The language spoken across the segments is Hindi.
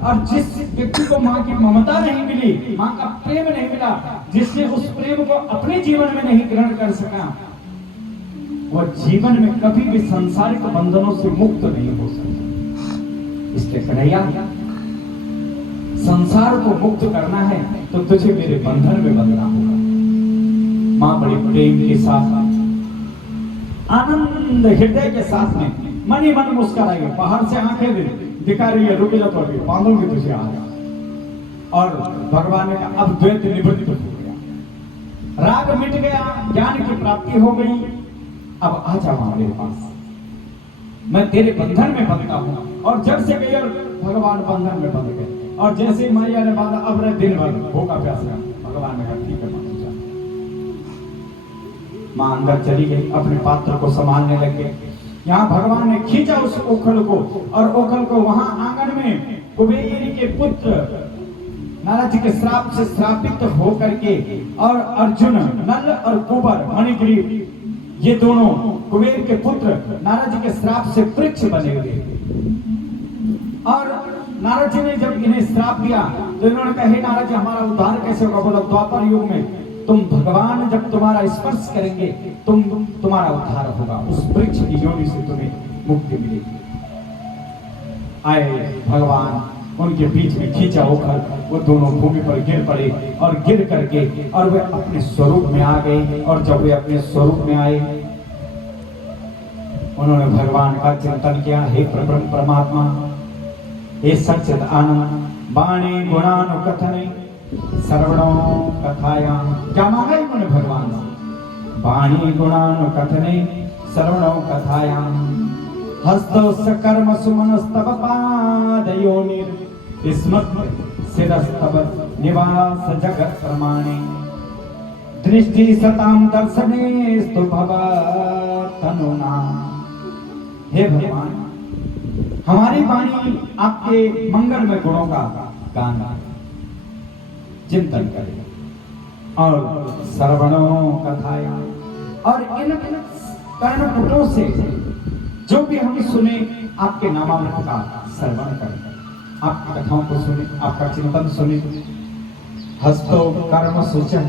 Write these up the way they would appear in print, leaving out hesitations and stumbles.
और जिस व्यक्ति को माँ की ममता नहीं मिली, माँ का प्रेम नहीं मिला, जिसने उस प्रेम को अपने जीवन में नहीं ग्रहण कर सका, वह जीवन में कभी भी संसारिक बंधनों से मुक्त नहीं हो सकता। इसलिए कन्हैया, संसार को मुक्त करना है तो तुझे मेरे बंधन में बंधना होगा। मां बड़े प्रेम के साथ, आनंद हृदय के साथ में मन ही मन मुस्कुराई, बाहर से आंखें दिखा रही है, रुक जा तो अभी बांधूंगी तुझे आज। और भगवान ने कहा अब द्वैत निवृत्त हो गया, राग मिट गया, ज्ञान की प्राप्ति हो गई, अब आ जा मेरे पास, मैं तेरे बंधन में बंधता हूं। और जब से गई और भगवान बंधन में बंध गए, और जैसे ही मैया ने बांधा, अब रहे दिन भर भूखा प्यासा, भगवान ने कहा ठीक है मां जा। मां अंदर चली गई, अपने पात्र को संभालने लगे। यहाँ भगवान ने खींचा उस ओखल को, और ओखल को वहां आंगन में कुबेर के पुत्र नारद जी के श्राप से श्रापित होकर के, और अर्जुन, नल और कुबर, मणिग्रीव, ये दोनों कुबेर के पुत्र नारद जी के श्राप से वृक्ष बने हुए। और नारद जी ने जब इन्हें श्राप दिया तो इन्होंने कहा हे नारद जी, हमारा उद्धार कैसे होगा? बोला द्वापर युग में तुम भगवान जब तुम्हारा स्पर्श करेंगे तुम्हारा उद्धार होगा, उस वृक्ष की योनि से तुम्हें मुक्ति मिलेगी। आए भगवान, उनके बीच में खींचा होकर वो दोनों भूमि पर गिर पड़े, और गिर करके और वे अपने स्वरूप में आ गए। और जब वे अपने स्वरूप में आए, उन्होंने भगवान का चिंतन किया, हे परब्रह्म परमात्मा, हे सच्चिद आनंद, बाणी गुणानुकथने सर्वणो कथायां। क्या मांगा इन्होंने भगवान से? बाणी गुणानुकथने सर्वणो कथायां, हस्तो सकर्म सुमनस्तव पादयोनिर स्मृत शिरस्तव निवास जगत प्रमाणे, दृष्टि सताम दर्शने स्तु भव तनुना। हे भगवान, हमारी वाणी आपके मंगलमय गुणों का गान चिंतन करे, और श्रवणों कथाया, और इन कर्णपुटों से जो भी हम सुने आपके नामामृत का श्रवण करें, आपकी कथाओं को सुने, आपका चिंतन सुने। हस्तो कर्म सूचन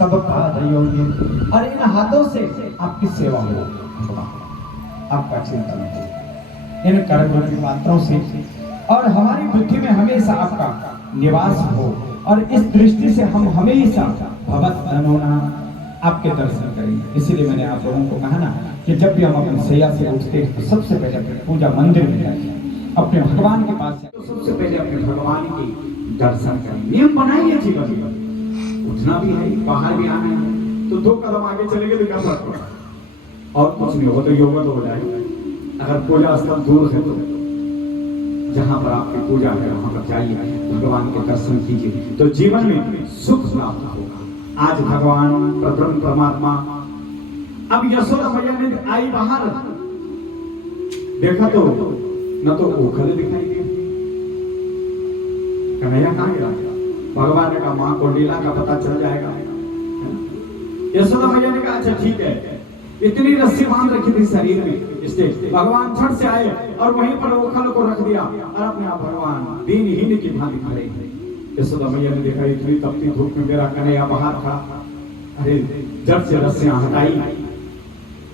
तब पादयोनि, और इन हाथों से आपकी सेवा हो भगवान, आपका चिंतन हो इन कर्मों की पात्रों से, और हमारी बुद्धि में हमेशा आपका निवास हो। और इस दृष्टि से हम हमेशा भगवत धनोना आपके दर्शन करेंगे। इसीलिए मैंने आप लोगों को कहा ना कि जब भी हम अपनी सैया से उठते हैं तो सबसे पहले अपने पूजा मंदिर में जाइए, अपने भगवान के पास जाइए, तो सबसे पहले अपने भगवान की दर्शन करें। नियम बनाइए जीवन में, उठना भी है, बाहर भी आना है, तो 2 कदम आगे चलेंगे तो क्या फर्क पड़ा? और कुछ नहीं हो तो योगा तो हो जाएगा। अगर पूजा स्थल दूर है तो जहां पर आपकी पूजा है वहां पर जाइए, भगवान के दर्शन कीजिए, तो जीवन में सुख प्राप्त होगा। आज भगवान परब्रह्म परमात्मा, अब यशोदा मैया ने आई बाहर, देखा तो न तो ओखल दिखाई दे, कन्हैया कहाँ गया? भगवान ने कहा मां को लीला का पता चल जाएगा। यशोदा मैया ने कहा अच्छा ठीक है, इतनी रस्सी बांध रखी थी शरीर में, इसलिए भगवान झट से आए और वहीं पर ओखल को रख दिया, और अपने आप भगवान दीनहीन की भांति खड़े हैं। यशोदा मैया ने देखा इतनी तपती धूप में मेरा कन्हैया बाहर खड़ा, अरे जब से रस्सियां हटाई,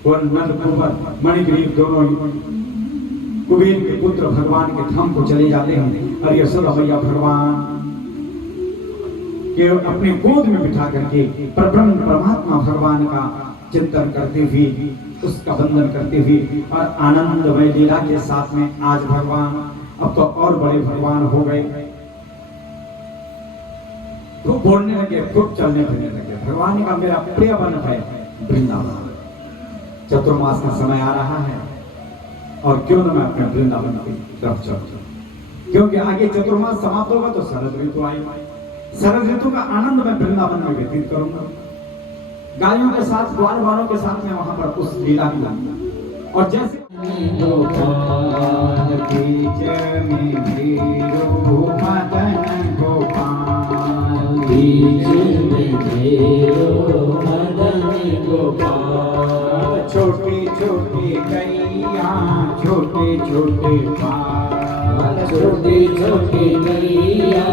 और नंद कुंवर मणिग्रीव दोनों कुबेर के पुत्र भगवान के धाम को चले जाते हैं, और यशोदा मैया भगवान के अपने गोद में बिठा करके परब्रह्म परमात्मा भगवान का चिंतन करते हुए, उसका वंदन करते हुए, और आनंदमय लीला के साथ में आज भगवान अब तो और बड़े भगवान हो गए, खूब बोलने लगे, खूब चलने फिरने लगे। भगवान का मेरा प्रिय वन है वृंदावन, चतुर्मास का समय आ रहा है, और क्यों ना मैं अपने वृंदावन की तरफ चलूं, क्योंकि आगे चतुर्मास समाप्त होगा तो शरद ऋतु आएगी। शरद ऋतु का आनंद मैं वृंदावन में व्यतीत करूंगा, गायों के साथ, ग्वाल वालों के साथ में वहां पर उस लीला की लाऊंगा। और जैसे छोटी छोटी गैया, छोटे छोटे छोटी छोटी नैया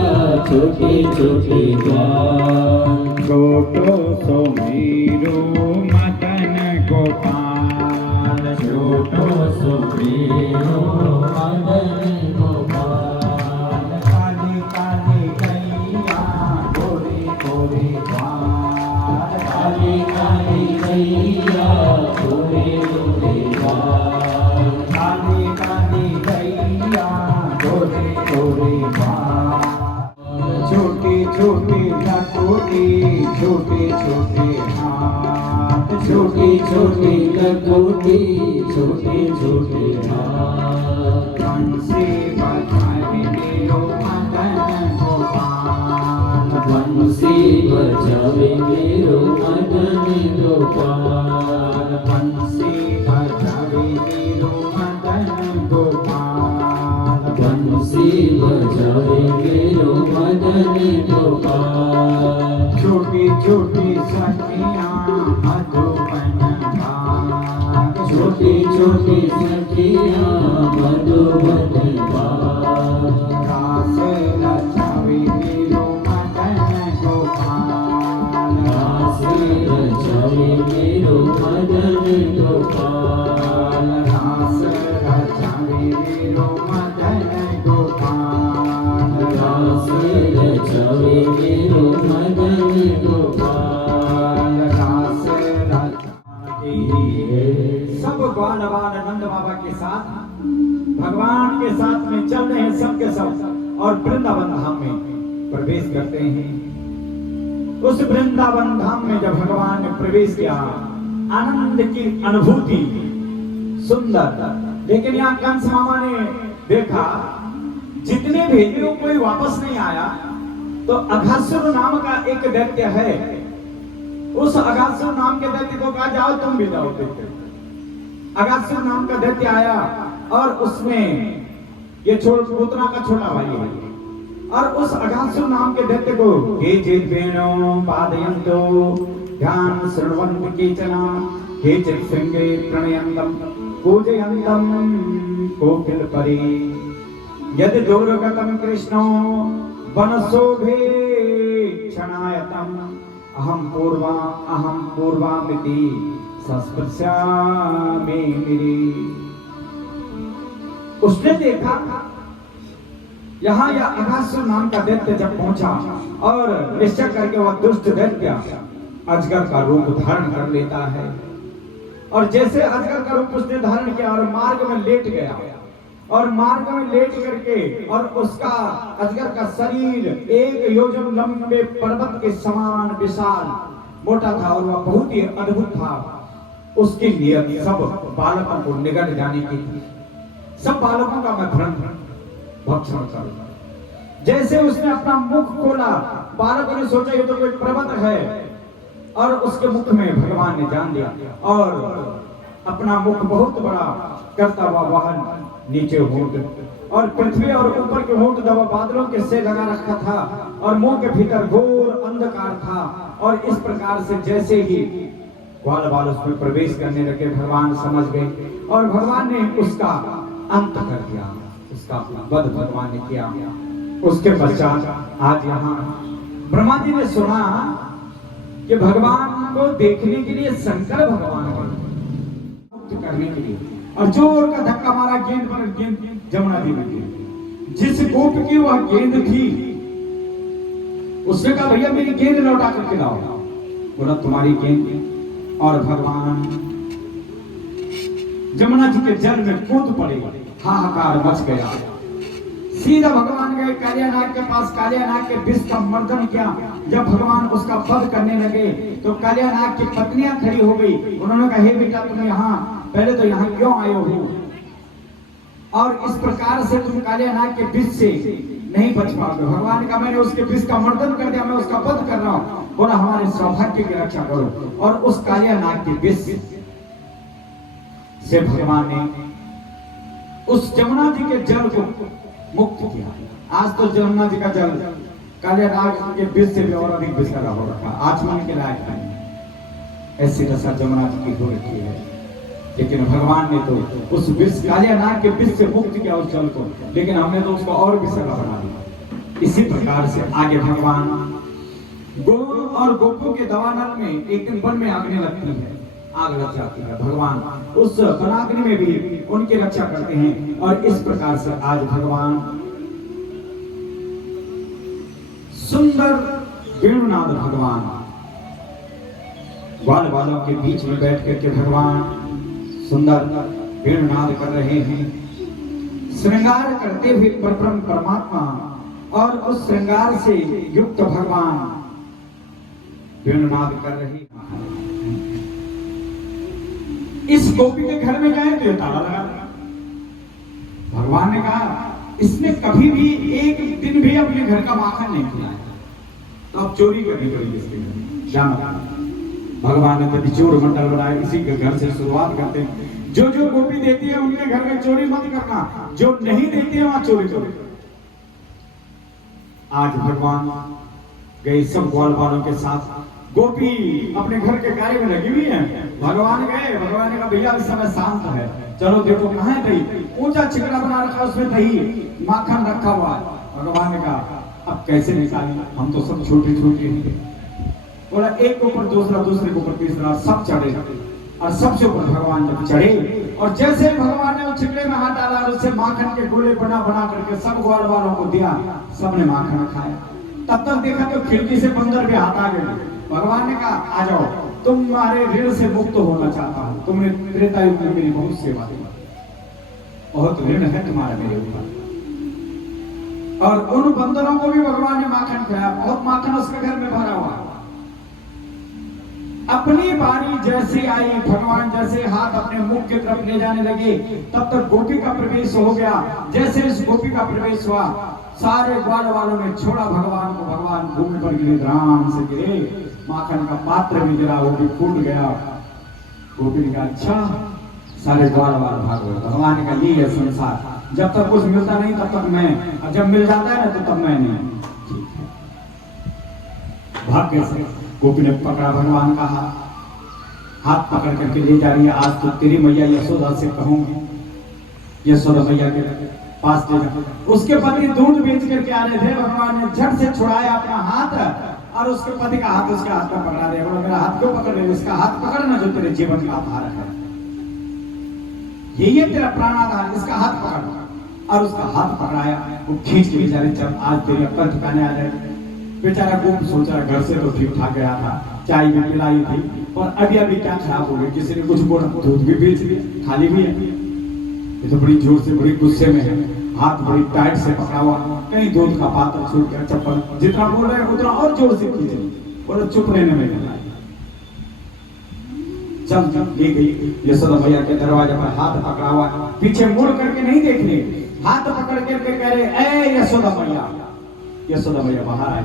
छोटी छोटी द्वार छोटो सो मेरो मदन गोपाल छोटो सो मेरो मदन गोपाल काली काली गैया गोरी गोरी द्वार काली काली गैया गोरे गोरे द्वार काली काली गैया गोरी गोरी द्वार छोटी छोटी लकोटी छोटे छोटे हाथ छोटी छोटी लकोटी छोटे छोटे हाथ बंसी बजाए मेरो मदन गोपाल बंसी बजावे मेरो मदन गोपाल बंसी बजाए मेरो मदन गोपाल बंसी बजावे मेरो मदन गोपाल छोटी छोटी सखियाँ मधुबन भाग छोटी छोटी सखियाँ मधुबन बाग रास रचावे मेरो मदन गोपाल रास रचावे मेरो मदन गोपाल रास रचावे मेरो मदन गोपाल रास रचावे मेरो मदन गोपाल रास रचावे। सब ग्वाल बाल नंद बाबा के साथ भगवान के साथ में चल रहे हैं सब के सब और वृंदावन धाम में प्रवेश करते हैं। उस वृंदावन धाम में जब भगवान ने प्रवेश किया आनंद की अनुभूति सुंदर, लेकिन यहाँ कंस मामा ने देखा जितने भेजे हो कोई वापस नहीं आया, तो अघासुर नाम का एक दैत्य है। उस अघासुर नाम के दैत्य को कहा जाओ तुम भी जाओ देखते। अघासुर नाम का दैत्य आया और उसमें ये पुतना का छोटा भाई है और उस अघासुर नाम के दैत्य को हे चित वेणो पादयन्तो ध्यान श्रवन्त कीचना हे चित श्रृंगे प्रणयन्तम पूजयन्तम कोकिल परी यदि दुर्गतम कृष्णो वनशोभे क्षणायतम अहम पूर्वामिति संस्पृश्यामि मेरी। उसने देखा यहाँ यह अघासुर नाम का दैत्य जब पहुंचा और निश्चय करके वह दुष्ट दैत्य अजगर का रूप धारण कर लेता है और जैसे अजगर का रूप उसने धारण किया और मार्ग में लेट गया और मार्ग में लेट करके और उसका अजगर का शरीर एक योजन लंबे पर्वत के समान विशाल मोटा था और वह बहुत ही अद्भुत था। उसकी नियत सब बालकों को निगल जाने की थी, सब बालकों का मैं भक्षण करूंगा। जैसे उसने अपना मुख खोला बालकों ने सोचा ये तो कोई पर्वत है और उसके मुख में भगवान ने जान लिया और अपना मुख बहुत बड़ा करता हुआ वाहन नीचे होंठ और पृथ्वी और ऊपर के होंठ दबा बादलों के से लगा रखा था और मुंह के भीतर घोर अंधकार था और इस प्रकार से जैसे ही ग्वाल बाल उसमें प्रवेश करने लगे भगवान समझ गए और भगवान ने उसका अंत कर दिया, उसका वध भगवान ने किया। उसके पश्चात आज यहाँ ब्रह्मा जी ने सुना कि भगवान को देखने के लिए शंकर भगवान मुक्त करने के लिए और जोर का धक्का मारा गेंद पर, गेंद जमुना जी में जिस गोप की वह गेंद थी उसने कहा भैया मेरी गेंद लौटा करके लाओ। बोला तुम्हारी गेंद और भगवान जमुना जी के जल में कूद पड़े, हाहाकार मच गया। सीधा भगवान गए कालियानाग के पास, कालियानाग के विष का मर्दन किया। जब भगवान उसका वध करने लगे तो कालियानाग की पत्नियां खड़ी हो गई। उन्होंने कहा हे बेटा तुम यहाँ पहले तो यहाँ क्यों आए हो और इस प्रकार से तुम कालियानाग के विष से नहीं बच पाओगे। भगवान का मैंने उसके विष का मर्दन कर दिया, मैं उसका वध कर रहा हूँ। बोला हमारे सौभाग्य की रक्षा करो और उस कालियानाग के विष से भगवान ने उस जमुना जी के जल को मुक्त किया। आज तो जमुना जी का जल कालियानाग के विष से भी और अधिक विषैला हो रखा, आचमन के लायक नहीं। ऐसी दशा जमुना जी की हो रखी है। लेकिन भगवान ने तो उस विष कालियानाग के विष से मुक्त किया उस जल को, लेकिन हमने तो उसको और विषैला बना दिया। इसी प्रकार से आगे भगवान गो और गोपों के दवानल में एक दिन वन में आगने लगती है, आग लग जाती है। भगवान उस वनाग्नि में भी उनकी रक्षा करते हैं। और इस प्रकार से आज भगवान सुंदर वेणुनाद भगवान ग्वाल वालों के बीच में बैठ करके भगवान सुंदर वेणुनाद कर रहे हैं, श्रृंगार करते हुए परम परमात्मा और उस श्रृंगार से युक्त भगवान वेणुनाद कर रहे हैं। इस गोपी के घर में गए तो ताला लगा। भगवान ने कहा इसने कभी भी एक दिन भी अपने घर का माखन नहीं खिलाया, तो अब चोरी करनी पड़ेगी इसके घर में। जाना भगवान ने तो चोर मंडल बनाया, इसी के घर से शुरुआत करते हैं। जो जो गोपी देती है उनके घर में चोरी मत करना, जो नहीं देती है वहां चोरी करो। आज भगवान गए सब ग्वाल वालों के साथ, गोपी अपने घर के कार्य में लगी हुई है। भगवान गए, भगवान ने कहा भैया इस समय शांत है, चलो देखो कहाँ है दही, ऊंचा छिकड़ा बना रखा उसमें दही माखन रखा हुआ है। भगवान ने कहा अब कैसे निकालें, हम तो सब छोटे छोटे हैं। बोला एक के ऊपर दूसरा, दूसरे के ऊपर तीसरा, सब चढ़े और सबसे ऊपर भगवान जब चढ़े और जैसे भगवान ने उस छिकड़े में हाथ डाला और उससे माखन के गोले बना बना करके सब ग्वाल वालों को दिया, सबने माखन खाया। तब तक देखा तो खिड़की से बंदर भी हाथ आ गए। भगवान ने कहा आ जाओ, तुम्हारे ऋण से मुक्त होना चाहता हूं, तुमने त्रेता युग में मेरी बहुत सेवा की, बहुत ऋण है तुम्हारा मेरे ऊपर। और उन बंदरों को भी भगवान ने माखन खिलाया, बहुत माखन उसके घर में भरा हुआ। अपनी बारी जैसे आई, भगवान जैसे हाथ अपने मुख की तरफ ले जाने लगे, तब तक गोपी का प्रवेश हो गया। जैसे इस गोपी का प्रवेश हुआ, सारे ग्वाल वालों ने छोड़ा भगवान को, भगवान भूमि पर गिरे, राम से गिरे, माखन का पात्र भी गिरा, वो भी फूट गया। गोपी ने कहा अच्छा, सारे ग्वाल वाल भाग गए। भगवान ने कहा ये है संसार, जब तक कुछ मिलता नहीं तब तक मैं, और जब मिल जाता है ना तो तब मैं नहीं। भाग्य से गोपी ने पकड़ा भगवान का हाथ पकड़ करके ले जा रही है। आज तो तेरी मैया यशोदा से कहूंगी, यशोदा मैया के पास ले जा। उसके पति दूध बेच करके आ रहे थे, भगवान ने झट से छुड़ाया अपना हाथ और उसके पति का हाथ उसके हाथ में पकड़ा रहे। बोला मेरा हाथ क्यों पकड़ रहे, इसका हाथ पकड़ना जो तेरे जीवन का आधार है, यही है तेरा प्राणाधार, इसका हाथ पकड़। और उसका हाथ पकड़ाया, वो खींच के बेचारे जब आज तेरे अक्कल ठिकाने आ जाए। बेचारा गोप सोच रहा घर से तो ठीक ठाक गया था, चाय भी पिलाई थी, और अभी अभी क्या खराब हो गई, किसी ने कुछ बोला, दूध भी बेच दिया, खाली भी है। ये तो बड़ी जोर से, बड़ी गुस्से में है, हाथ बड़ी टाइट से पकड़ा हुआ, कहीं दूध का पात्र छूट गया, चप्पल जितना बोल रहे हैं उतना और जोर से खींचे, बोले चुप रहने में। चल ले गई यशोदा मैया के दरवाजे पर, हाथ पकड़ा हुआ, पीछे मुड़ करके नहीं देखने, हाथ पकड़ करके कह रहे ए यशोदा मैया। यशोदा मैया बाहर आई।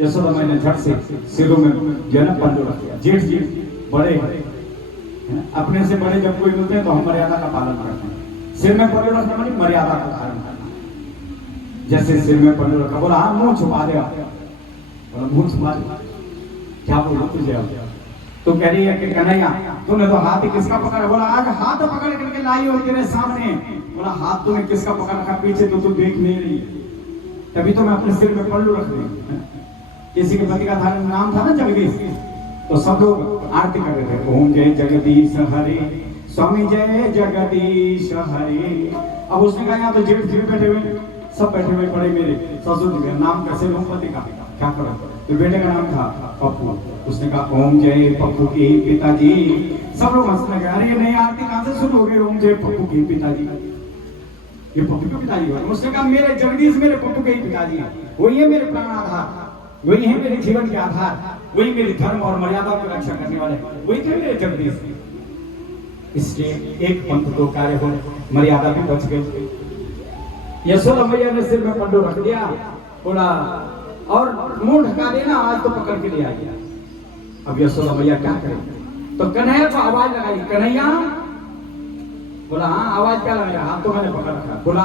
यशोदा मैया ने झट से सिरों में जन्म पल्लू रख दिया। जेठ जी बड़े अपने से बड़े जब कोई मिलते हैं तो हम मर्यादा का पालन करते हैं। सिर में पल्लू रखना मानी मर्यादा का पालन करना। जैसे सिर में पल्लू रखा, बोला हाँ मुंह छुपा दे, बोला मुंह छुपा दे, क्या बोलो तुझे। तो कह रही है कि कन्हैया तूने तो हाथ किसका पकड़ा, बोला आज हाथ पकड़ करके लाई हो तेरे सामने। बोला हाथ तूने किसका पकड़ रखा, पीछे तो तू देख नहीं रही, तभी तो मैं अपने सिर में पल्लू रख रही। किसी के पति का नाम था ना जगदीश, तो सब लोग आरती कर रहे थे, ओम जय जगदीश हरे, स्वामी जय जगदीश हरे। अब उसने कहा यहाँ तो जेठ जी बैठे हुए, सब बैठे हुए बड़े मेरे ससुर जी का नाम कैसे लूं, पति का क्या करो। तो बेटे का नाम था पप्पू, उसने कहा ओम जय पप्पू के पिताजी। सब लोग हंसने लगे, अरे नहीं आरती कहां से शुरू हो गई, ओम जय पप्पू के पिताजी, ये पप्पू के पिताजी। उसने कहा मेरे जगदीश मेरे पप्पू के पिताजी, वही है मेरे प्राण आधार, वही है मेरे जीवन के आधार, वही मेरे धर्म और मर्यादा की रक्षा करने वाले, वही थे मेरे जगदीश। इसलिए एक पंथ दो कार्य हो, मर्यादा भी बच गई। यशोदा मैया ने सिर में पल्लू रख दिया, बोला और मुंह ढका देना, आज तो पकड़ के ले आई। अब यशोदा मैया क्या करें, तो कन्हैया को आवाज लगाई, कन्हैया। बोला हाँ आवाज क्या लगाया, हाथ तो मैंने पकड़ रखा। बोला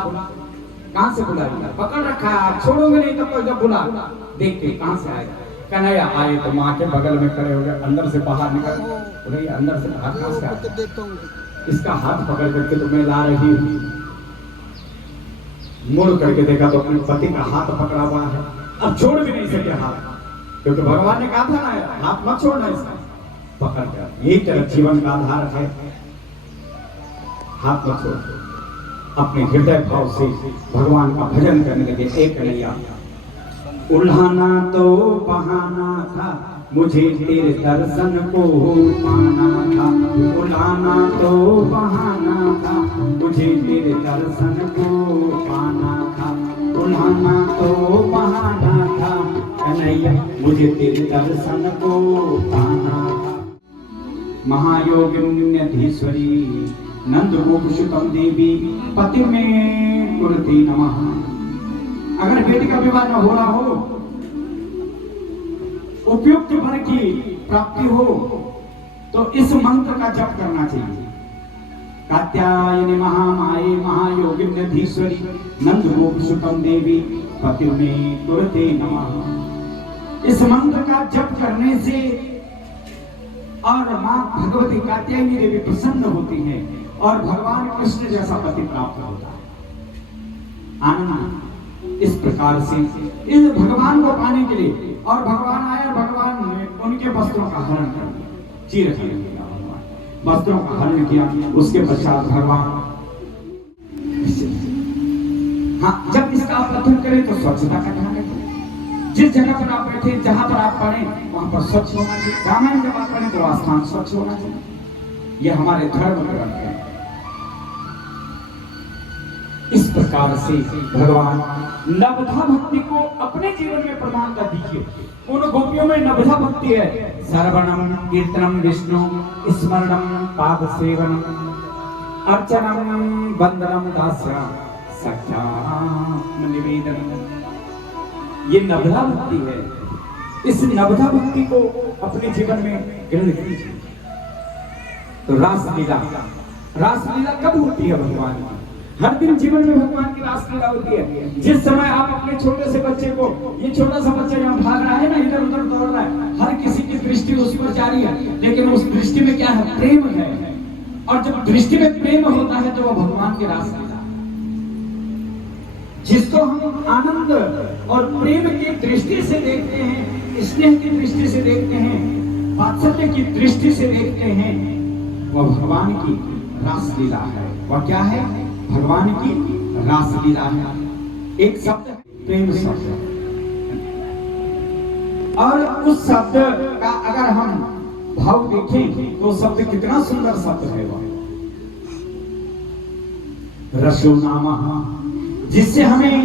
कहां से बुला लिया, पकड़ रखा है, छोड़ोगे नहीं तब तक जब बुला, देखते कहां से आएगा। कन्हैया आए तो माँ के बगल में खड़े हो गए, अंदर से बाहर निकल, बोले अंदर से बाहर कहां से आया, इसका हाथ पकड़ करके तो मैं ला रही हूँ। मुड़ करके देखा तो अपने पति का हाथ पकड़ा हुआ है, अब छोड़ भी नहीं सके हाथ, क्योंकि भगवान ने कहा था ना हाथ मत छोड़ना इसका, पकड़ कर। यही तेरा जीवन का आधार है, हाथ मत छोड़। अपने हृदय भाव से भगवान का भजन करने लगे। एक कन्हैया, उल्हाना तो बहाना था, मुझे तेरे दर्शन को पाना था। उल्हाना तो बहाना था, मुझे तेरे दर्शन को पाना था। उल्हाना तो बहाना था कन्हैया, मुझे तेरे दर्शन को पाना था। महायोगिन्यधीश्वरी नंद गोपसुतम देवी पति में कुरती नमः। अगर बेटी का विवाह न हो रहा हो, उपयुक्त वर की प्राप्ति हो, तो इस मंत्र का जप करना चाहिए। कात्यायनी महामाये महायोगिन्यधीश्वरी नंद गोपसुतम देवी पति में कुरते नमः। इस मंत्र का जप करने से और मां भगवती कात्यायनी देवी प्रसन्न होती है और भगवान कृष्ण जैसा पति प्राप्त होता है। आनंद इस प्रकार से इस भगवान को पाने के लिए, और भगवान आए और भगवान ने उनके वस्त्रों का हरण कर दिया, चीर किया, वस्त्रों का हरण किया। उसके पश्चात भगवान जब इसका आप अध्ययन करें तो स्वच्छता का ध्यान रखें। जिस जगह पर आप बैठे, जहां पर आप पढ़ें, वहां पर स्वच्छ होना चाहिए। रामायण जब आप पढ़ें तो स्थान स्वच्छ होना चाहिए। यह हमारे धर्म ग्रंथ है। इस प्रकार से भगवान नवधा भक्ति को अपने जीवन में प्रदान कर दीजिए। उन गोपियों में नवधा भक्ति है। श्रवणम कीर्तनम विष्णु स्मरणम पाद सेवनम अर्चनम वंदनम दास्या सख्याम निवेदनम। ये नवधा भक्ति है। इस नवधा भक्ति को अपने जीवन में ग्रहण कीजिए। तो रासलीला कब होती है भगवान की? हर दिन जीवन में भगवान की रासलीला होती है। जिस समय आप अपने छोटे से बच्चे को, ये छोटा सा बच्चा यहाँ भाग रहा है ना, इधर उधर दौड़ रहा है, हर किसी की दृष्टि उस पर जा रही है, लेकिन उस दृष्टि में क्या है? प्रेम है। और जब दृष्टि में प्रेम होता है तो वह भगवान की रासलीला। जिसको हम आनंद और प्रेम की दृष्टि से देखते हैं, स्नेह की दृष्टि से देखते हैं, वात्सल्य की दृष्टि से देखते हैं, वह भगवान की रासलीला है। वह क्या है? भगवान की रासलीला है। एक शब्द है प्रेम शब्द, और उस शब्द का अगर हम भाव देखें तो शब्द कितना सुंदर शब्द है। वह रसो नामः, जिससे हमें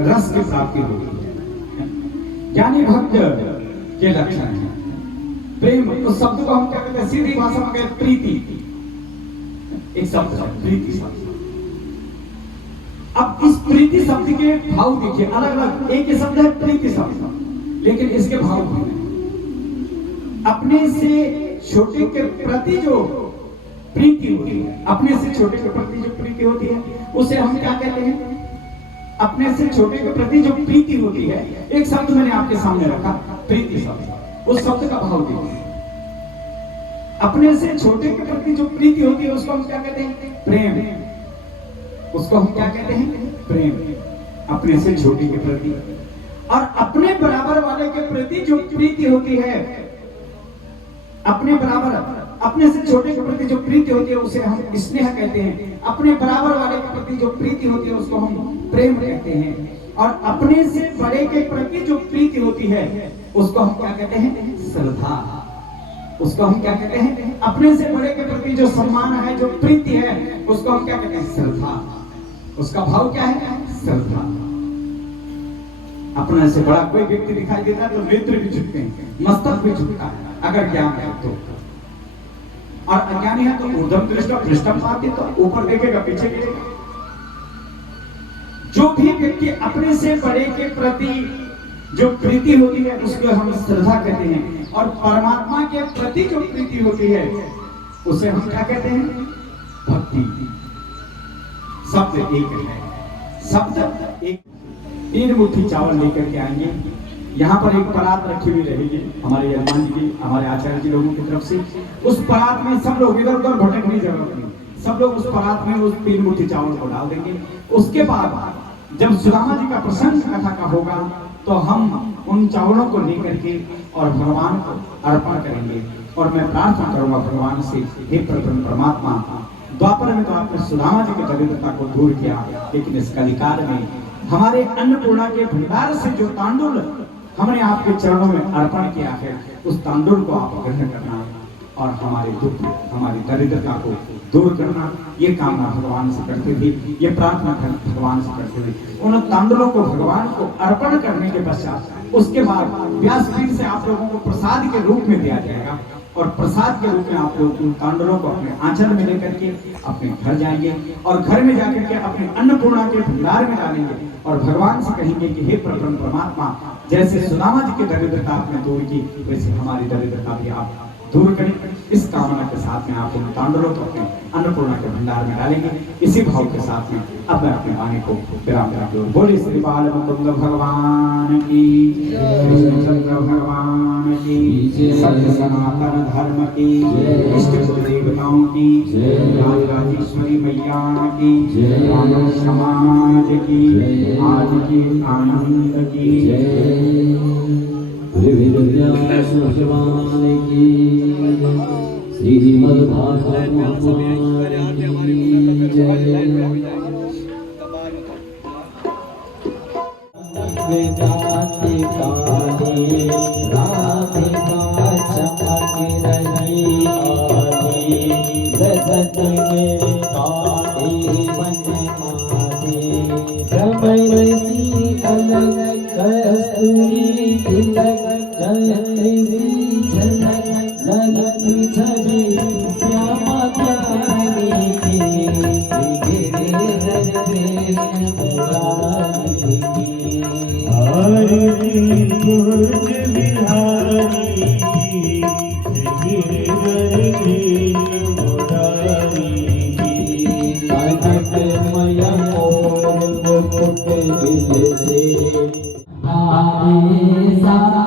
रस की प्राप्ति होती है। ज्ञानी भक्त के लक्षण है प्रेम। तो शब्द को हम क्या कहते हैं? सीधी भाषा में कहते प्रीति। एक शब्द है प्रीति शब्द। अब इस प्रीति शब्द के भाव देखिए, अलग अलग। एक ही शब्द है प्रीति शब्द, लेकिन इसके भाव भिन्न है। अपने से छोटे के प्रति जो प्रीति होती है, अपने से छोटे के प्रति जो प्रीति होती है, उसे हम क्या कहते हैं? अपने से छोटे के प्रति जो प्रीति होती है। एक शब्द मैंने आपके सामने रखा, प्रीति शब्द। उस शब्द का भाव देखिए। अपने से छोटे के प्रति जो प्रीति होती है उसको हम क्या कहते हैं? प्रेम। उसको हम क्या कहते हैं? प्रेम। अपने से छोटे के प्रति। और अपने बराबर वाले के प्रति जो प्रीति होती है, अपने बराबर, अपने से छोटे के प्रति जो प्रीति होती है उसे हम स्नेह कहते हैं। अपने बराबर वाले के प्रति जो प्रीति होती है उसको हम प्रेम कहते हैं। और अपने से बड़े के प्रति जो प्रीति होती है उसको हम क्या कहते हैं? श्रद्धा। उसको हम क्या कहते हैं? अपने से बड़े के प्रति जो सम्मान है, जो प्रीति है, उसको हम क्या कहते हैं? श्रद्धा। उसका भाव क्या है? श्रद्धा। अपने से बड़ा कोई व्यक्ति दिखाई देता है तो नेत्र भी झुकते हैं, मस्तक भी झुकता है, अगर ज्ञान है तो। और अज्ञानी है तो ऊर्ध्वम दृष्टि पृष्ठम पाती, तो ऊपर देखेगा पीछे देखेगा। जो भी व्यक्ति अपने से बड़े के प्रति जो प्रीति होती है उसको हम श्रद्धा कहते हैं। और परमात्मा के प्रति जो प्रीति होती है उसे हम क्या कहते हैं? भक्ति। शब्द एक है, शब्द एक। 3 मुट्ठी चावल लेकर के आएंगे। यहाँ पर एक परात रखी हुई रहेगी हमारे यजमान जी की, हमारे आचार्य जी लोगों की तरफ से। उस परात में सब लोग इधर उधर भटकने की जरूरत नहीं, सब लोग उस परात में उस 3 मुट्ठी चावल को डाल देंगे। उसके बाद जब सुदामा जी का प्रसंग कथा का होगा तो हम उन चावलों को लेकर के और भगवान को अर्पण करेंगे। और मैं प्रार्थना करूंगा भगवान से, हे परमात्मा, द्वापर में तो आपने सुदामा जी की दरिद्रता को दूर किया, लेकिन इस कलिकाल में हमारे अन्नपूर्णा के भंडार से जो तांडुल हमने आपके चरणों में अर्पण किया है, उस तांडुल को आप ग्रहण करना और हमारे दुख, हमारी दरिद्रता को दूर करना, ये कामना भगवान से करते थे, ये प्रार्थना भगवान से करते थे। उन तांडुलों को भगवान को अर्पण करने के पश्चात उसके बाद व्यासपीठ से आप लोगों को प्रसाद के रूप में दिया जाएगा और प्रसाद के रूप में आप लोग उन तांडुलों को अपने आंचल में लेकर के अपने घर जाएंगे और घर में जाकर के अपने अन्नपूर्णा के भंडार में डालेंगे और भगवान से कहेंगे कि हे परमात्मा, जैसे सुदामा जी की दरिद्रता आपने दूर की, वैसे हमारी दरिद्रता भी आप दूर करें। इस कामना के साथ में आप उन तांडुलों को अपने अन्नपूर्णा के भंडार में डालेंगे। इसी भाव के साथ में अब मैं अपने वाणी को विराम देता हूं। बोले श्री बाल मुकुंद भगवान की, कृष्णचंद्र भगवान की, सत्य सनातन धर्म की, इष्ट कुल देवताओं की, राजेश्वरी मैया की, राम समाज की, आज की आनंद की, व्यास भगवान की, श्रीमद् भागवत की जय। वेदांति काले राधिका चमक रही आली, रजत में काले मन माले, भ्रमर शीतल कस्तूरी तिलक, जयंती झलक ललकी छवि श्यामा प्यारी की, गिरिधर कृष्ण मुरारी की, हरि गुरज बिहारी की, गिरिधर कृष्ण मुरारी की, कनकमय मोर मुकुट दिल से आए साया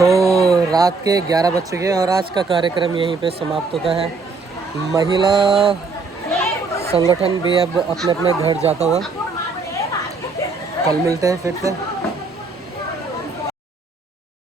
तो रात के 11 बज चुके हैं और आज का कार्यक्रम यहीं पे समाप्त होता है। महिला संगठन भी अब अपने अपने घर जाता हुआ। कल मिलते हैं फिर से।